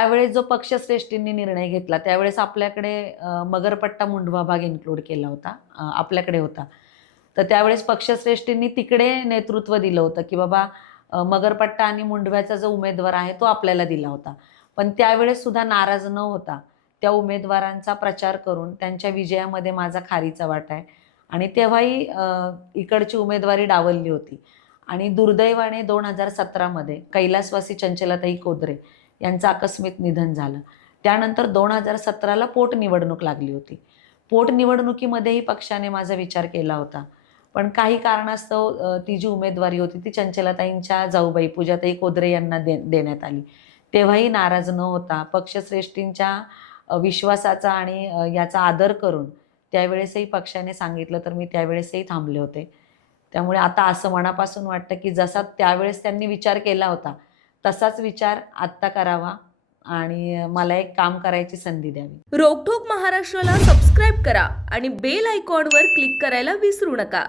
त्यावेळेस जो पक्षश्रेष्ठींनी निर्णय घेतला त्यावेळेस आपल्याकडे मगरपट्टा मुंढवा भाग इन्क्लूड केला होता, आपल्याकडे होता. तर त्यावेळेस पक्षश्रेष्ठींनी तिकडे नेतृत्व दिलं होतं, की बाबा मगरपट्टा आणि मुंढव्याचा जो उमेदवार आहे तो आपल्याला दिला होता. पण त्यावेळेस सुद्धा नाराज न होता त्या उमेदवारांचा प्रचार करून त्यांच्या विजयामध्ये माझा खारीचा वाटा आहे. आणि तेव्हाही इकडची उमेदवारी डावलली होती. आणि दुर्दैवाने 2017 मध्ये कैलासवासी चंचलाताई कोदरे यांचं आकस्मिक निधन झालं. त्यानंतर 2017ला पोटनिवडणूक लागली होती. पोटनिवडणुकीमध्येही पक्षाने माझा विचार केला होता. पण काही कारणास्तव ती जी उमेदवारी होती ती चंचलाताईंच्या जाऊबाई पूजाताई कोदरे यांना देण्यात आली. तेव्हाही नाराज न होता पक्षश्रेष्ठींच्या विश्वासाचा आणि याचा आदर करून त्यावेळेसही पक्षाने सांगितलं तर मी त्यावेळेसही थांबले होते. त्यामुळे आता असं मनापासून वाटतं, की जसा त्यावेळेस त्यांनी विचार केला होता, तसाच विचार आत्ता करावा आणि मला एक काम करायची संधी द्यावी. रोकठोक महाराष्ट्राला सबस्क्राईब करा आणि बेल आयकॉनवर क्लिक करायला विसरू नका.